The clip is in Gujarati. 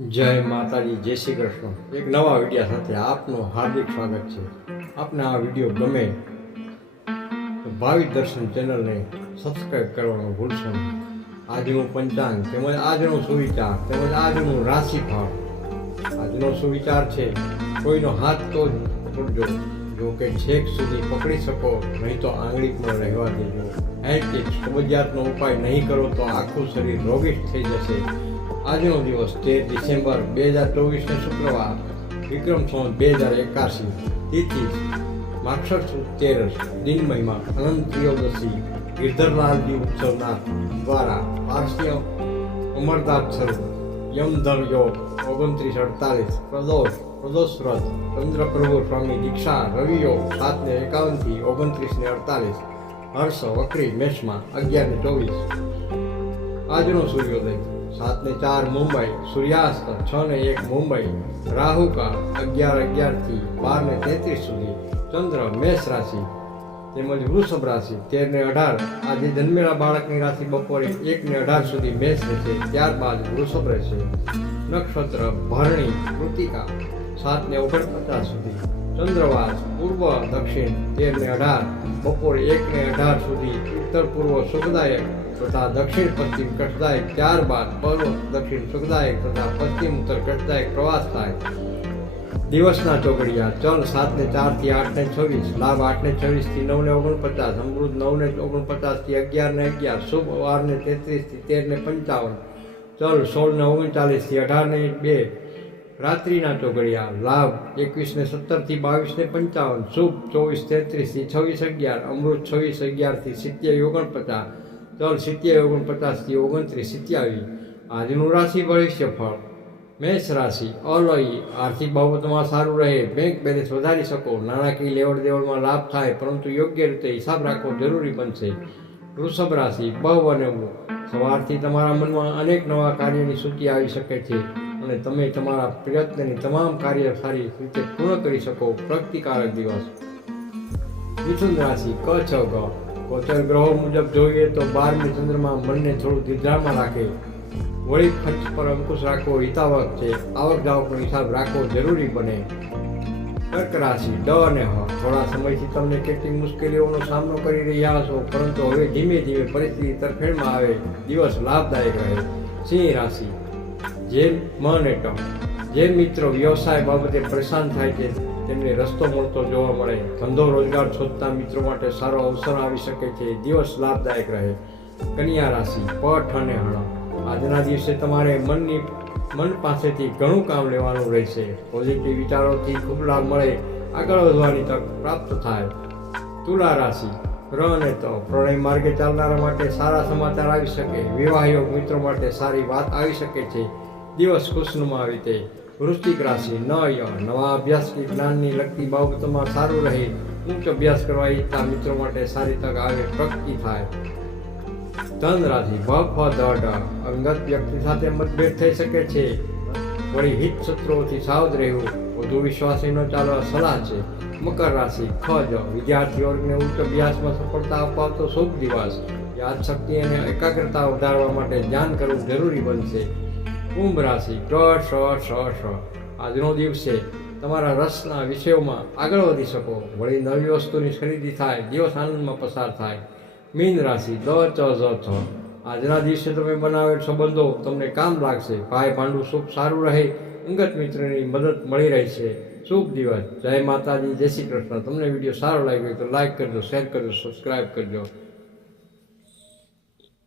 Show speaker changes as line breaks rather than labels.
જય માતાજી, જય શ્રી કૃષ્ણ. એક નવા વિડિયા સાથે આપનું હાર્દિક સ્વાગત છે. આપને આ વીડિયો ગમે તો ભાવિક દર્શન ચેનલને સબસ્ક્રાઈબ કરવાનું ભૂલશો નહીં. આજનું પંચાંગ તેમજ આજનો સુવિચાર તેમજ આજનું રાશિફળ. આજનો સુવિચાર છે, કોઈનો હાથ તો છોડજો જો કે છેક સુધી પકડી શકો, નહીં તો આંગળી રહેવા દેજો. એન્ટિક્સ કબજિયાતનો ઉપાય નહીં કરો તો આખું શરીર રોગિષ્ઠ થઈ જશે. આજનો દિવસ તેર ડિસેમ્બર બે હજાર ચોવીસને શુક્રવાર, વિક્રમ સંવત બે હજાર એકાસી તિથિ માક્ષર તેરસ, દિન મહિમા, અનંત ત્રિયોદશી, ગિરધરલાલજી ઉત્સવના દ્વારા પારસીય અમરદાસ સર્વ યમધર યોગ, ઓગણત્રીસ અડતાલીસ, પ્રદોષ પ્રદોષ વ્રત ચંદ્રપ્રભુ સ્વામી દીક્ષા, રવિ યોગ, સાતને એકાવનથી ઓગણત્રીસને અડતાલીસ, હર્ષ વક્રી મેષમાં અગિયાર ને ચોવીસ. આજનો સૂર્યોદય. સાત ને ચાર મુંબઈ, સૂર્યાસ્ત છ ને એક મુંબઈ રાહુકાળ અગિયાર અગિયારથી બાર ને તેત્રીસ સુધી ચંદ્ર, મેષ રાશિ તેમજ વૃષભ રાશિ તેર ને અઢાર. આજે જન્મેલા બાળકની રાશિ બપોરે એક ને અઢાર સુધી મેષ રહેશે, ત્યારબાદ વૃષભ રહેશે. નક્ષત્ર, ભરણી, કૃતિકા સાત ને ઓગણપચાસ સુધી ચંદ્રવાસ પૂર્વ, દક્ષિણ તેર ને અઢાર, બપોરે એક ને અઢાર સુધી ઉત્તર, પૂર્વ, સુખદાયક તથા દક્ષિણ, પશ્ચિમ કષ્ટદાયક ત્યારબાદ પૂર્વ, દક્ષિણ, સુખદાયક તથા પશ્ચિમ, ઉત્તર કષ્ટદાયક પ્રવાસ થાય. દિવસના ચોગડિયા ચલ સાત ને ચારથી આઠ ને છવ્વીસ, લાભ આઠ ને છવ્વીસથી નવ ને ઓગણપચાસ, અમૃત નવ ને ઓગણપચાસથી અગિયાર ને અગિયાર શુભ વાર ને તેત્રીસથી તેર ને પંચાવન, ચલ સોળ ને ઓગણચાલીસથી અઢાર ને બે રાત્રિના ચોગડિયા લાભ, એકવીસને સત્તરથી સત્તરથી બાવીસ ને પંચાવન, શુભ, ચોવીસ, તેત્રીસથી છવ્વીસ, અગિયાર, અમૃત, છવ્વીસ, અગિયારથી સિત્તેર, ઓગણપચાસ ચલ સિત્તેર, ઓગણપચાસથી ઓગણત્રીસ, સિત્યાવીસ. આજનું રાશિ ભવિષ્યફળ, મેષ રાશિ, અલય, આર્થિક બાબતોમાં સારું રહે બેંક બેલેન્સ વધારી શકો, નાણાકીય લેવડ દેવડમાં લાભ થાય, પરંતુ યોગ્ય રીતે હિસાબ રાખવો જરૂરી બનશે. વૃષભ રાશિ બહુ અને સવારથી તમારા મનમાં અનેક નવા કાર્યની સૂચિ આવી શકે છે. અને તમે તમારા પ્રયત્નની તમામ કાર્ય સારી રીતે પૂર્ણ કરી શકો. પ્રગતિકારક દિવસ. મિથુન રાશિ ક છ ગોચર ગ્રહો મુજબ જોઈએ તો બારમી ચંદ્રમાં મનને થોડું નિદ્રામાં રાખે. વળી ખર્ચ પર અંકુશ રાખવો હિતાવક છે. આવક જાવકનો હિસાબ રાખવો જરૂરી બને. કર્ક રાશિ ડ અને હ. થોડા સમયથી તમને કેટલીક મુશ્કેલીઓનો સામનો કરી રહ્યા છો પરંતુ હવે ધીમે ધીમે પરિસ્થિતિ તરફેણમાં આવે. દિવસ લાભદાયક રહે. સિંહ રાશિ જે મન એકમ જે મિત્રો વ્યવસાય બાબતે પરેશાન થાય છે, તેમને રસ્તો મળતો જોવા મળે. ધંધો રોજગાર શોધતા મિત્રો માટે સારો અવસર આવી શકે છે. દિવસ લાભદાયક રહે. કન્યા રાશિ, પઠ અને હણ આજના દિવસે તમારે મનની, મન પાસેથી ઘણું કામ લેવાનું રહેશે. પોઝિટિવ વિચારોથી ખૂબ લાભ મળે. આગળ વધવાની તક પ્રાપ્ત થાય. તુલા રાશિ ર તો પ્રણય માર્ગે ચાલનારા માટે સારા સમાચાર આવી શકે. વિવાહ મિત્રો માટે સારી વાત આવી શકે છે. દિવસ ખુશનુમા રીતે વૃષ્ટિક રાશિ ન ય. નવા અભ્યાસ કે જ્ઞાનની લગતી બાબતોમાં સારું રહે. ઉચ્ચ અભ્યાસ કરવા ઈચ્છતા મિત્રો માટે સારી તક આવે, પ્રગતિ થાય. ધન રાશિ, ભ, ફ અંગત વ્યક્તિ સાથે મતભેદ થઈ શકે છે. વળી હિત શત્રુઓથી સાવધ રહેવું. વધુ વિશ્વાસી ન ચાલવા સલાહ છે. મકર રાશિ, ખ, જ. વિદ્યાર્થી વર્ગને ઉચ્ચ અભ્યાસમાં સફળતા અપાવતો શુભ દિવસ. યાદશક્તિ અને એકાગ્રતા વધારવા માટે ધ્યાન કરવું જરૂરી બનશે. કુંભ રાશિ ક શ શ શ આજનો દિવસે તમારા રસના વિષયોમાં આગળ વધી શકો. વળી નવી વસ્તુની ખરીદી થાય, દિવસ આનંદમાં પસાર થાય. મીન રાશિ, દ, ચ છ. આજના દિવસે તમે બનાવેલ સંબંધો તમને કામ લાગશે. ભાઈ ભાંડું શુભ સારું રહે, અંગત મિત્રની મદદ મળી રહેશે. શુભ દિવસ. જય માતાજી, જય શ્રી કૃષ્ણ. તમને વીડિયો સારો લાગ્યો તો લાઈક કરજો શેર કરજો સબસ્ક્રાઈબ કરજો.